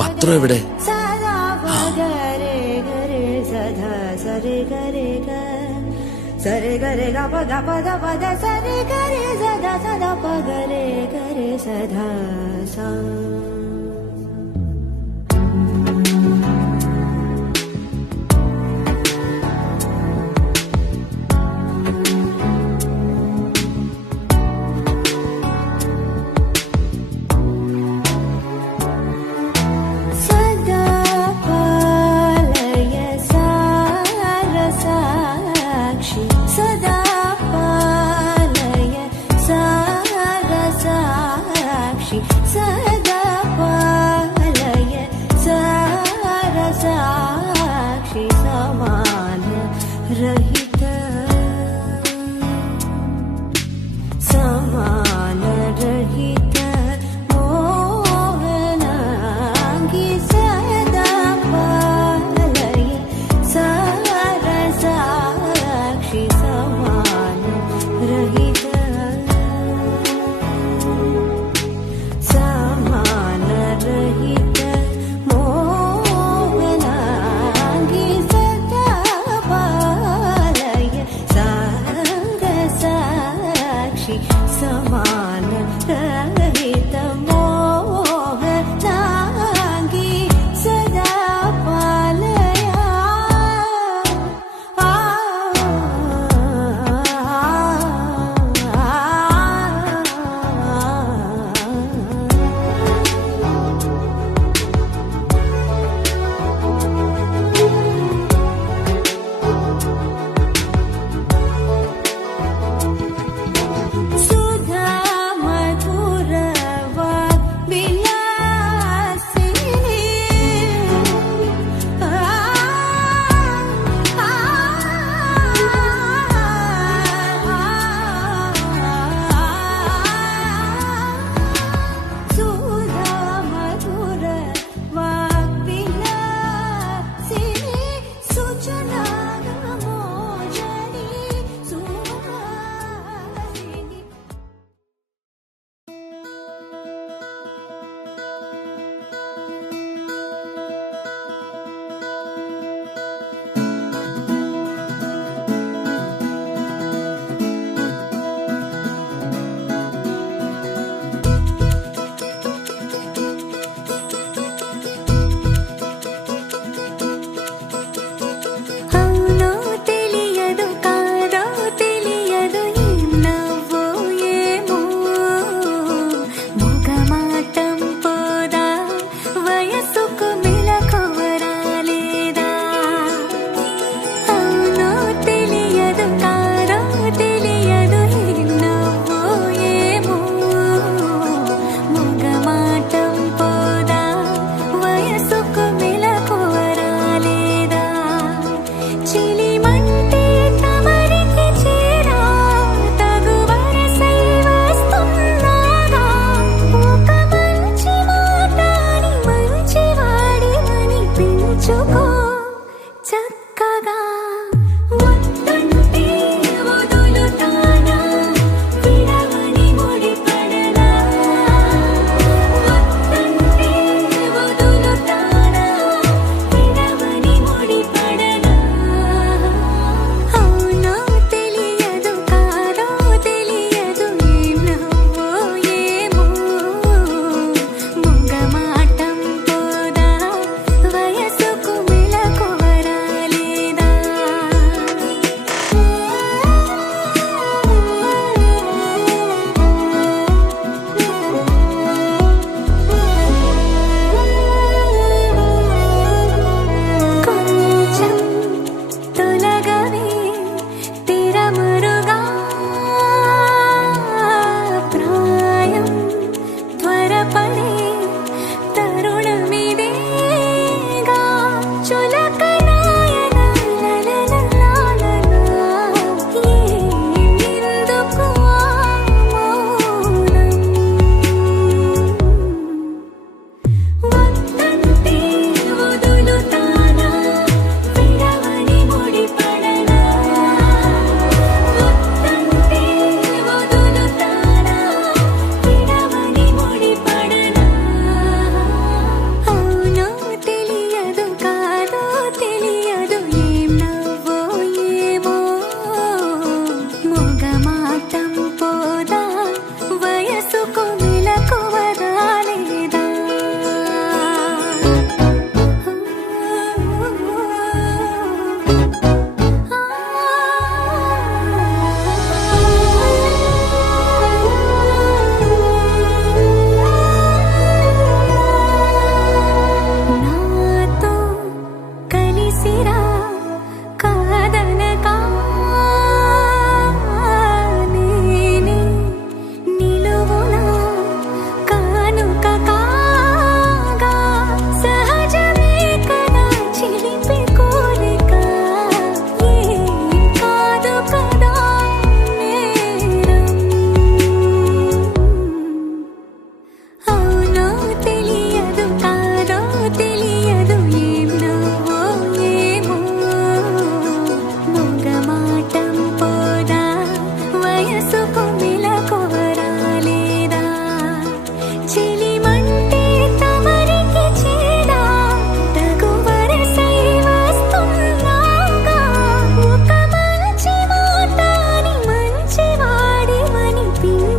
പത്രം എവിടെ? സരി ഗരെ ഗ പ ഗ പ ദ പ ദ സരി ഗരെ സദ സദ പ ഗരെ ഗരെ സദ സ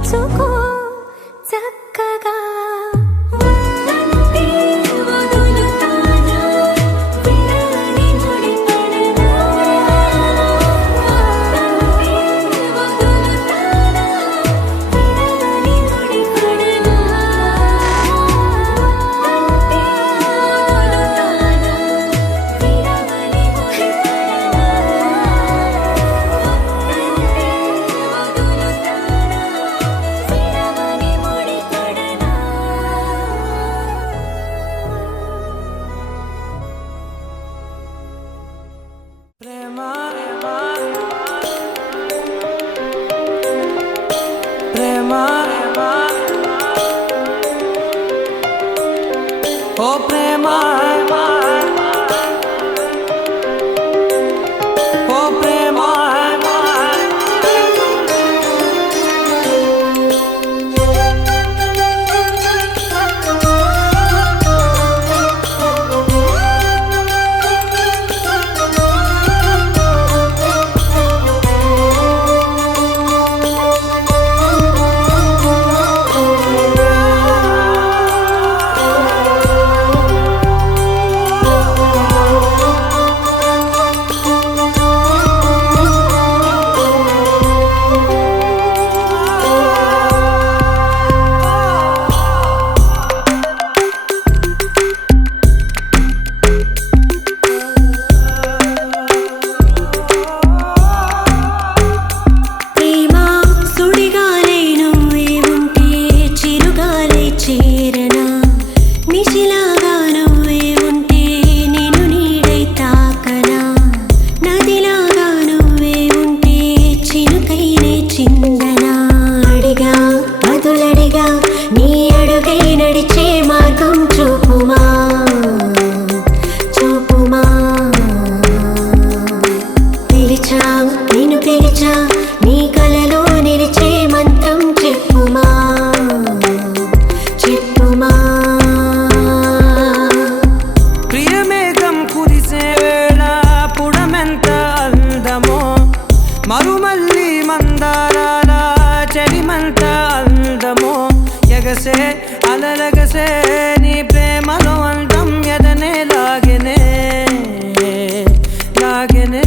చూసుకో చక్కగా ఉన్నంతే వదులుతానా విడని ముడిపడనా ఉన్నంతే వదులుతానా విడని ముడిపడనా ఉన్నంతే వదులుతానా విడని అలలగసే నీ ప్రేమలో అందం ఎదనే లాగెనే లాగెనే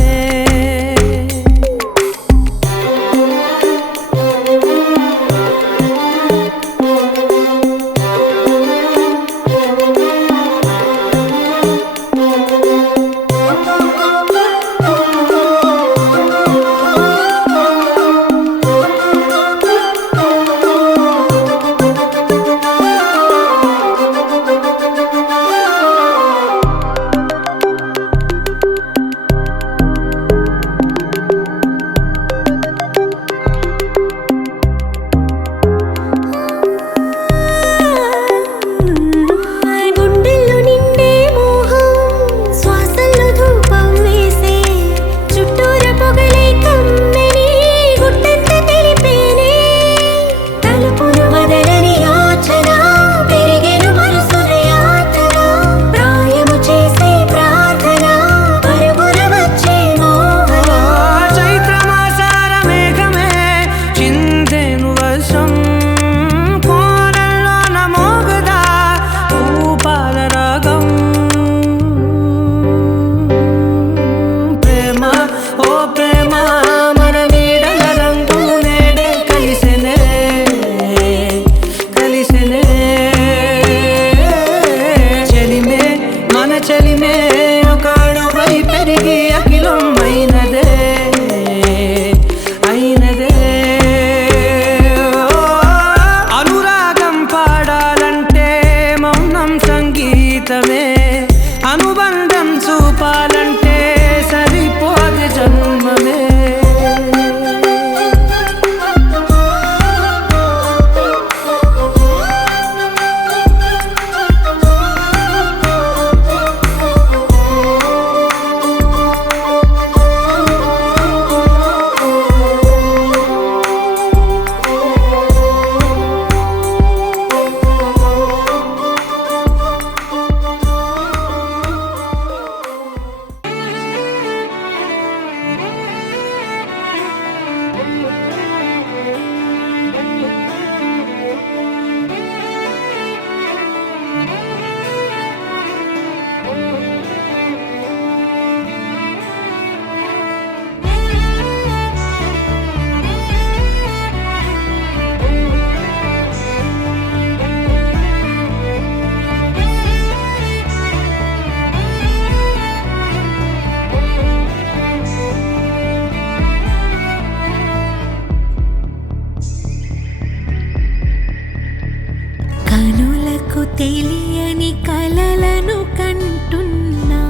తెలియని కలలను కంటున్నా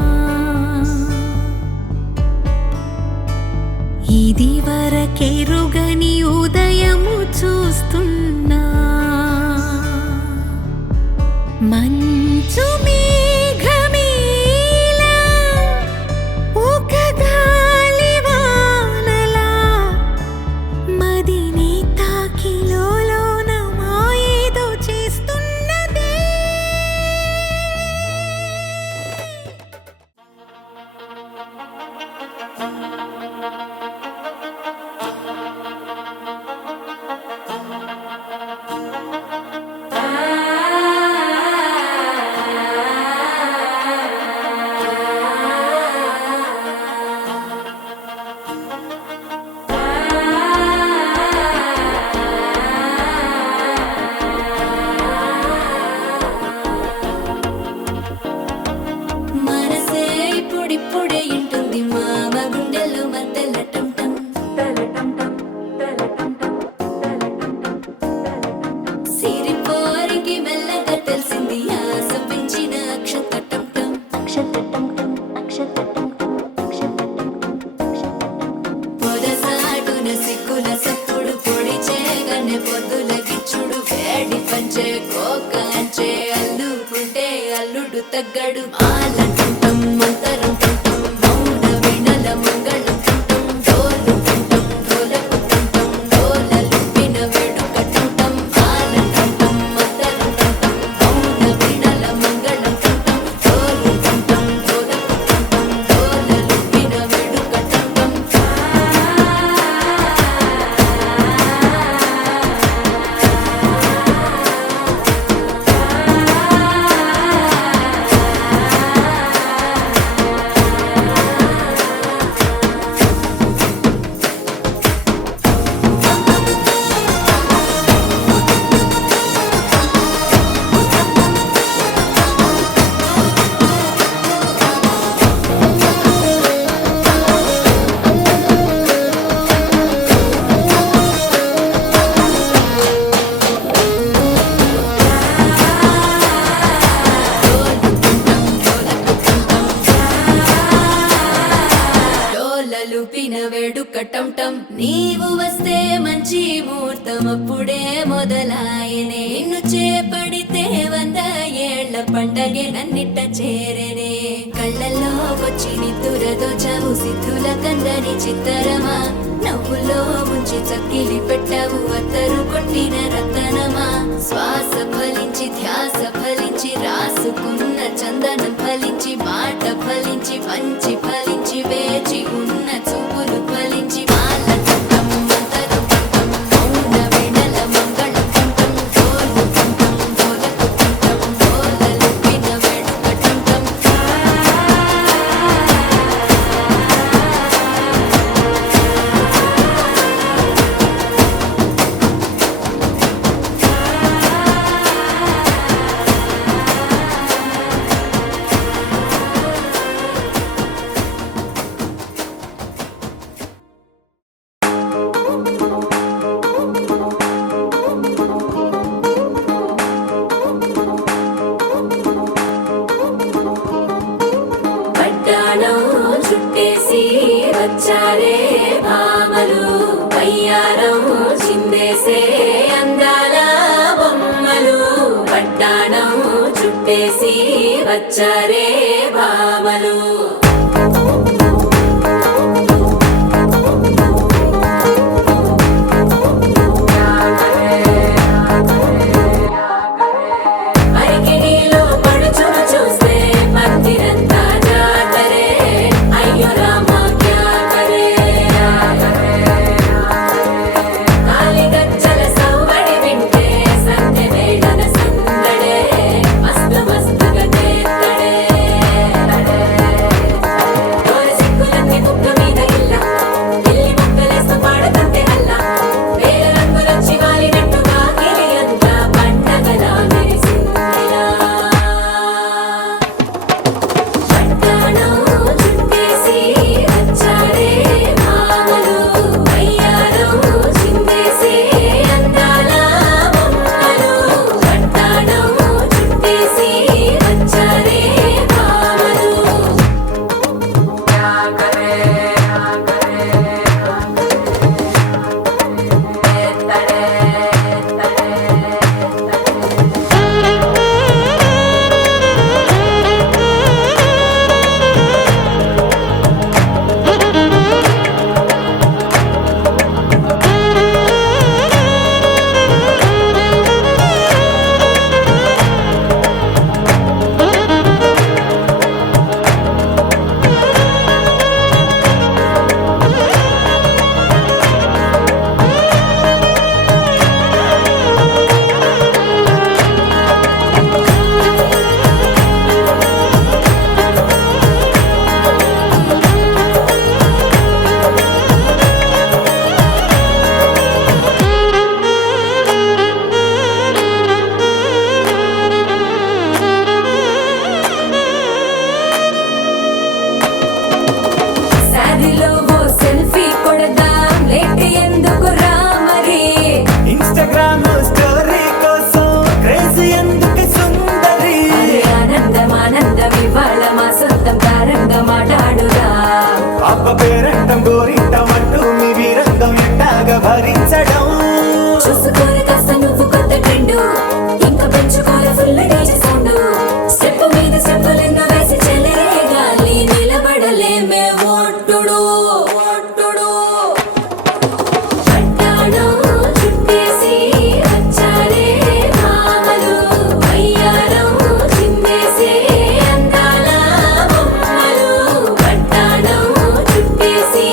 ఇది వరకెరుగని ఉదయము చూస్తున్నా మంచు మేఘమేలా ఒక గాలివానలా మదిని తాకిలోన మాయేదో చేస్తున్నదే మనసే ఇప్పుడిప్పుడే ఇంటుంది మామ గుండెల్లో మధ్యల టం టం సిరిపోరికి మెల్లగా తెలిసింది ఆశ పెంచిన అక్షత టం టం పొదసాటున సిగ్గుల సప్పుడు పొడి చేయగానే పొద్దుల గిచ్చుడు వేడి పంచే కోక అంచే అల్లుకుంటే అల్లుడు తగ్గడు మాలంటుంటం మంతరం టుంటం మౌన వినల మంగళం టుంటం డోలు టుంటం డోలకు టుంటం డోలలు విన వేడుక టుంటం మాలంటుంటం మంతరం టుంటం మౌన వినల మంగళం టుంటం డోలు టుంటం డోలకు టుంటం డోలలు విన వేడుక టుంటం డోలలు పిన వేడుక టం టం నీవు వస్తే మంచి ముహూర్తం అప్పుడే మొదలాయనే నిన్ను చేపడితే 100 ఏళ్ల పండగే నన్నిట్ట చేరనే కళ్ళల్లో వచ్చి నిద్దురతో చావు సిద్ధుల కందని చిత్తరమా నవ్వులో ముంచి చక్కిలి పెట్టావు అత్తరు కొట్టిన రతనమా శ్వాస ఫలించి ధ్యాస ఫలించి రాసుకున్న చందనం ఫలించి మాట ఫలించి మంచి ఫలించి వేచి ఉన్న చూపులు ఫలించి మాల టుంటం మంతరం టుంటం మౌన వినల మంగళం టుంటం డోలు టుంటం డోలకు టుంటం డోలలు విన వేడుక టుంటం పట్టాణం చుట్టేసి వచ్చారే భామలు వయ్యారం చిందేసే అందాల బొమ్మలు పట్టాణం చుట్టేసి వచ్చారే భామలు అరికిడిలో పడుచును చూస్తే మందిరంతా జాతరే అయ్యో రామా క్యా కరే కాలిగజ్జల సవ్వడి వింటే సంధ్య వేళన సందడే మస్తు మస్తుగా చేత్తడే లవ్ స్టోరీ కోసం క్రేజీ ఎందుకు సుందరి ఆనందం ఆనందం ఇవాళ మా సొంతం తారంగా మాట్లాడురా అబ్బ పేరంటం గోరింటం అంటూ మీ వీరంగం ఎట్టాగా భరించడం చూసుకోని కాస్త నువ్వు కొత్త ట్రెండ్ ఇంకా పెంచుకోలే ఫుల్ డీజే సౌండ్ స్టెప్ మీద స్టెప్పులెన్నో వేసి చెలే గాలి నిలబడలేమే ఒట్టుడు ఒట్టుడు పట్టాణం చుట్టేసి వచ్చారే భామలు అయ్యారం చిందేసే అందాల బొమ్మలు పట్టాణం చుట్టేసి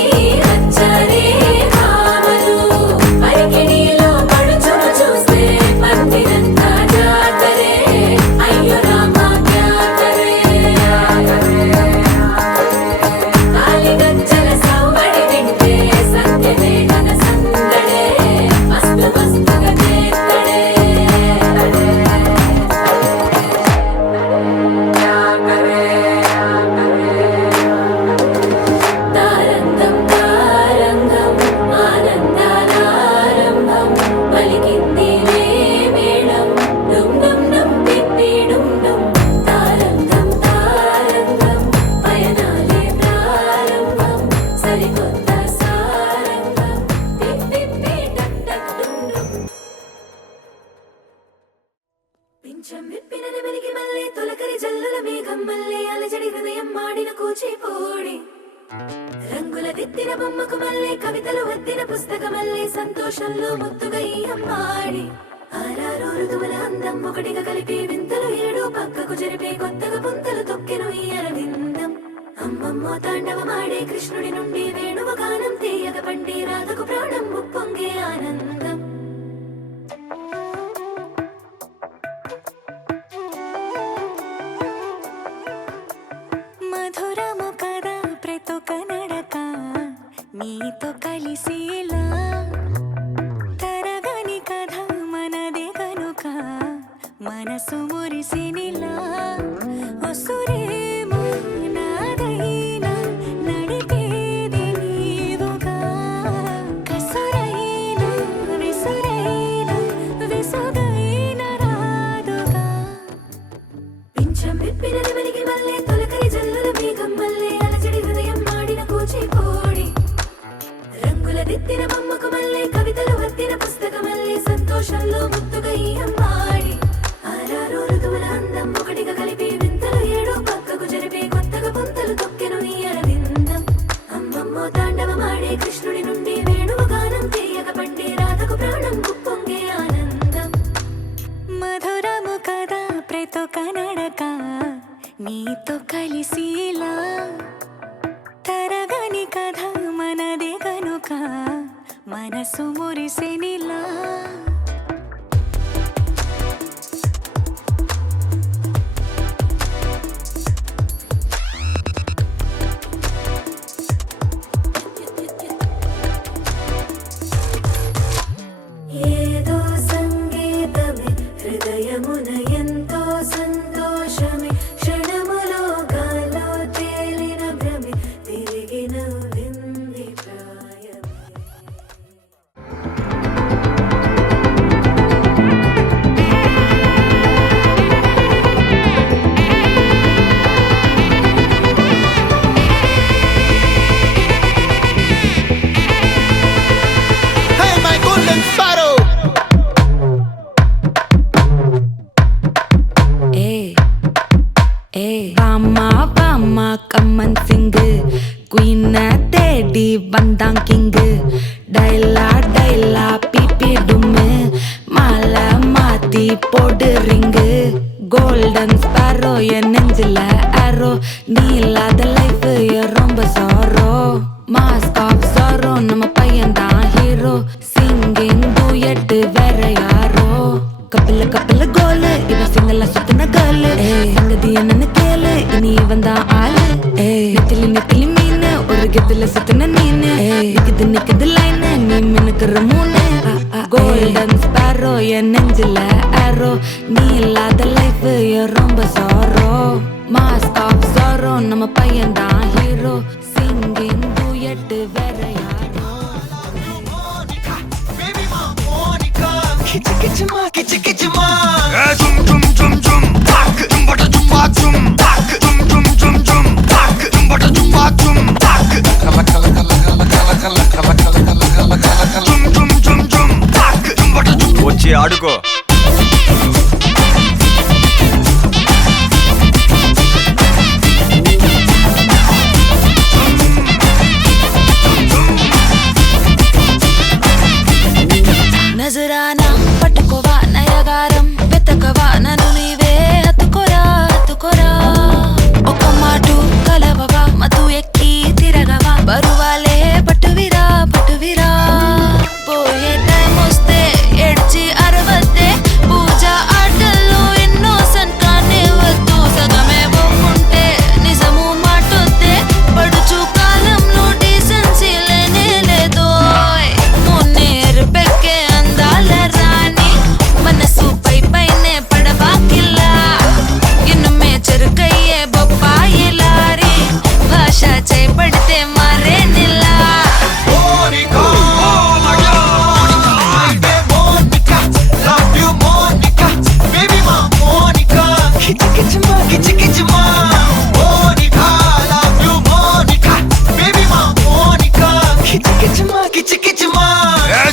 వచ్చారే భామలు పరికిణీలో పడుచును చూస్తే పత్తినంతా జాతరే అయ్యో రామా క్యాకరే కాలి గజ్జల సవ్వడి వింటే సత్యమే ఘన సందడే మస్తు మస్తుగా చేస్తడే తారంగం తారంగం ఆనందానారంభం పలికిందిలే మేళం డుమ్ డుమ్ డుమ్ పిప్పి డుమ్ డుమ్ తారంగం తారంగం పయనాలే ప్రారంభం సరికొత్త సారంగం పిప్పి టక్ టక్ డుమ్ డుమ్ పింఛం విప్పిన నెమలికి మళ్ళీ తొలకరి జల్లుల మేఘం మళ్ళీ అలజడి హృదయం మాడిన కూచిపూడి రంగుల దిద్దిన బొమ్మకు మళ్ళీ కవితలు వద్దిన పుస్తకమల్లే సంతోషంలో ముత్తుగా ఈ అమ్మాడి ఆరారు ఋతువుల అందం ఒకటిగా కలిపి వింతలు ఏడు పక్కకు జరిపే కొత్తగా పుంతలు తొక్కెను ఈ అరవిందం అమ్మమ్మో తాండవమాడే కృష్ణుడి నుండి వేణువ గానం తీయగ పండి రాధకు ప్రాణం ఉప్పొంగే ఆనందం మధురము కదా ప్రతి ఒక్క నడక నీతో కలిసేలా తరగని కథ మనదే కనుక మనసు మురిసినిలా ఒసురేమో నాదైనా నడిపేది నీవుగా కసురైనా విసురైనా విసుగైన రాదుగా పింఛం విప్పిన నెమలికి మళ్ళీ తొలకరి జల్లుల మేఘం మళ్ళీ అలజడి హృదయం మాడిన కూచిపూడి రంగుల దిద్దిన బొమ్మకు మళ్ళీ కవితలు వద్దిన పుస్తకమల్లే సంతోషంలో ముత్తుగా ఈ అమ్మాడి ఆరారు ఋతువుల అందం ఒకటిగా కలిపి వింతలు ఏడు పక్కకు జరిపే కొత్తగా పుంతలు తొక్కెను ఈ అరవిందం అమ్మమ్మో తాండవమాడే కృష్ణుడి నుండి వేణువ గానం తీయగ పండి రాధకు ప్రాణం ఉప్పొంగే ఆనందం మధురము కదా ప్రతి ఒక్క నడక నీతో కలిసేలా తరగని కథ మనదే కనుక మనసు మురిసెనిలా ఏదో సంగీతమే హృదయమున ఎంతో సంతోషమే క్షణములో గాలో తేలిన భ్రమి తిరిగి నవ్వింది ప్రాయమే Hey, my golden sparrow! வாமா கம்மன் சிங்கு குயின தேடி வந்தான் கிங்கு டைலா டைலா பிபி டும்மு மாலை மாத்தி போடு ரிங்கு கோல்டன் ஸ்பாரோ என் நெஞ்சில ஆரோ நீ இல்லாத லைஃப் ரொம்ப சாரோ மாஸ்க் ஆஃப் சாரோ நம்ம பையன்தான் ஹீரோ சிங்கிங் டூயட் வேற யாரோ கப்பல கோலு இவ சிங்கல சுத்தின கேளு சங்கதி என்னன்னு கேளு இனி இவன் தான் ஆளு நெத்திலி மீனு ஒரு கெத்துல சுத்தின நீனு நிக்குது லைனு நீ மினுக்குற மூணு கோல்டன் ஸ்பாரோ என் நெஞ்சில ஆரோ நீ இல்லாத லைஃப் ரொம்ப சாரோ மாஸ்க் ஆஃப் சாரோ நம்ம பையன்தான் ஹீரோ சிங்கிங் டூயட் வேற யாரோ Baby, my Monica, కిచకిచమా కిచకిచమా జుమ్ జుమ్ జుమ్ జుమ్ తాక్ జుంబట జుంబా జుమ్ తాక్ జుమ్ జుమ్ జుమ్ జుమ్ తాక్ జుంబట జుంబా జుమ్ తాక్ కల కల కల కల కల కల కల కల కల కల కల జుమ్ జుమ్ జుమ్ జుమ్ తాక్ జుంబట జుమ్ వచ్చి ఆడుకో నజరానా పట్టుకోవా నయగారం వెతకవా నన్ను నీవే హత్తుకోరా హత్తుకోరా ఒక మాటు కలవవా మధు ఎక్కి తిరగవా బరువాలే పట్టువిరా పట్టువిరా పోయే టైం వస్తే ఎడ్చి అరవద్దే పూజ ఆటల్లో ఎన్నో సంకానే వద్దు సగమే బొమ్ముంటే నిజము మాటొద్దే పడుచు కాలంలో డీసెన్సీ లేనే లేదోయ్ మున్నేరు పెక్కే అందాల రాణి మనసు పై పైనే పడవా కిల్లా ఇన్నుమే చెరుకయ్యే బొప్పాయి లారీ భాష చేపడితే మారే నిల్లా Monica, oh my God, Monica, Monica, love you Monica, baby ma Monica, kichkichma kichkichma, Monica, love you Monica, baby ma Monica, kichkichma kichkichma,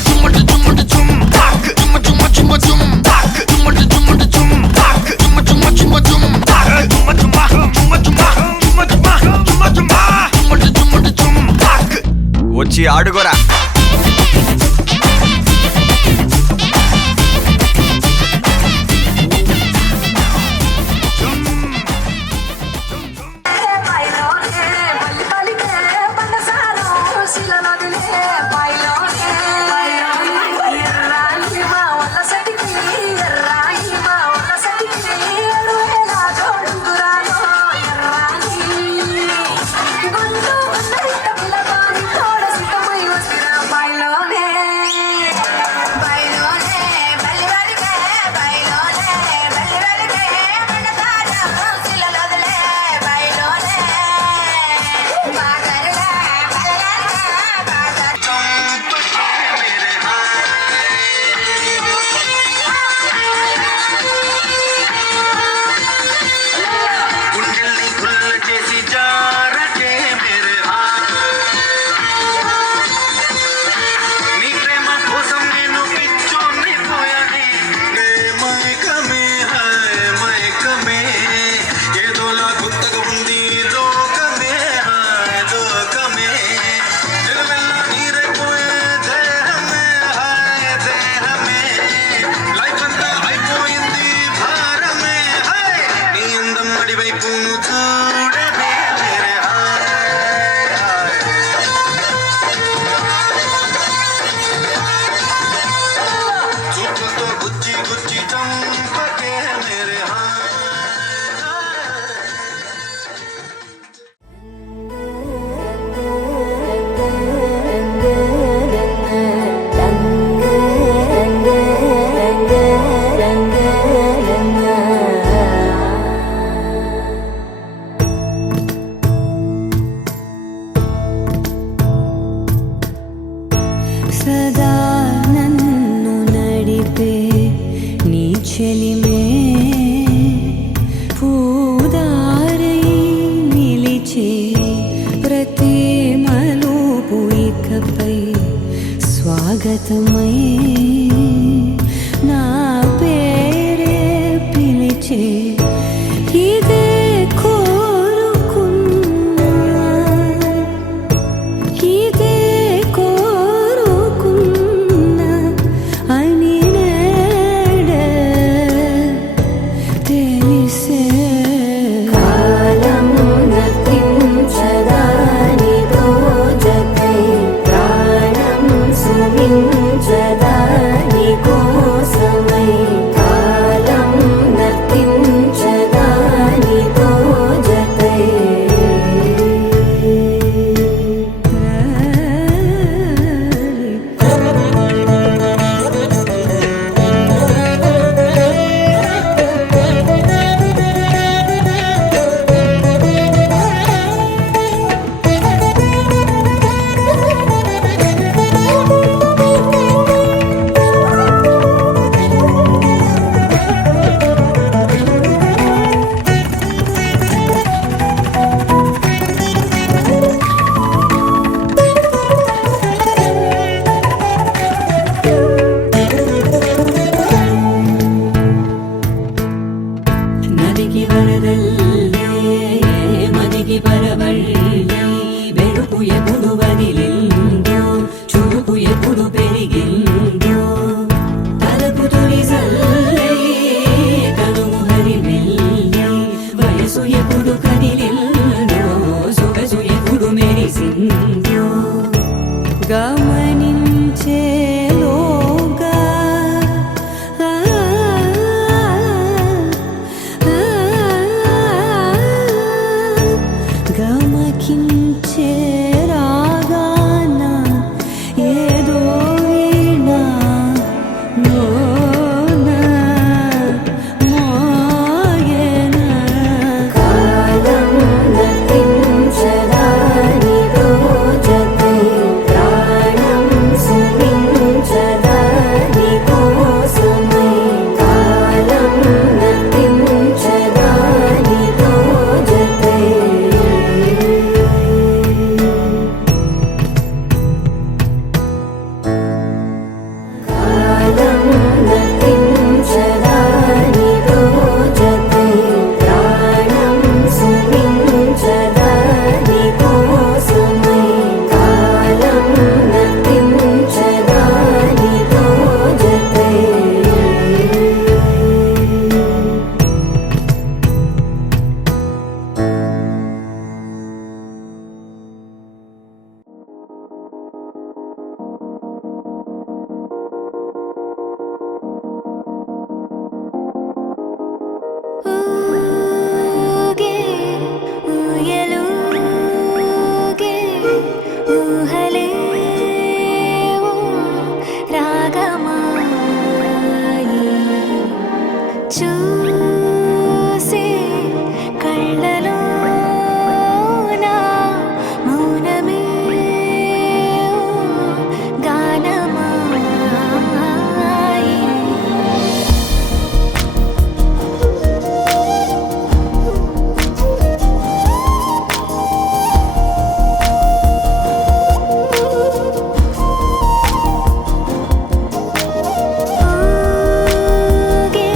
జుమ్మట జుమ్మట జుమ్ తాక్ జుమ్మ జుమ్మ జుమ్మ జుమ్ తాక్ జుమ్మట జుమ్మట జుమ్ తాక్ జుమ్మ జుమ్మ జుమ్మ జుమ్ తాక్ జుమ్మ జుమ్మ జుమ్మ జుమ్మ జుమ్మ జుమ్మ జుమ్మ జుమ్మ జుమ్మట జుమ్మట జుమ్ తాక్ వచ్చి ఆడుకోరా సదా నన్ను నడిపే నీ చెలిమే పూదారై నిలిచే ప్రతి మలుపు ఇకపై స్వాగతమై నా పేరే పిలిచే ఇదే కోరుకున్నా ఇదే కోరుకున్నా అని నేడే తెలిసే కాలం నతించదాని దోజకై ప్రాణం సుమించదాని కోసమై కాలం నతించ చూసే కళ్ళలో నా మౌనమే గానమాయి ఊగే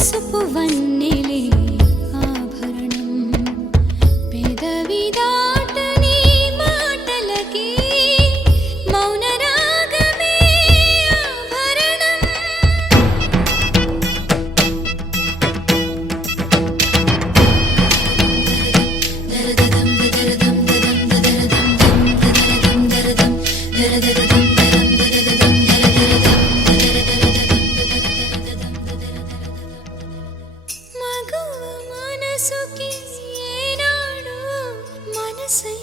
పసుపు వన్నెలే ఆభరణం పెదవి దాటని మాటలకి మౌన రాగమే ఆభరణం మగువ మనసుకి ఏనాడు మనసై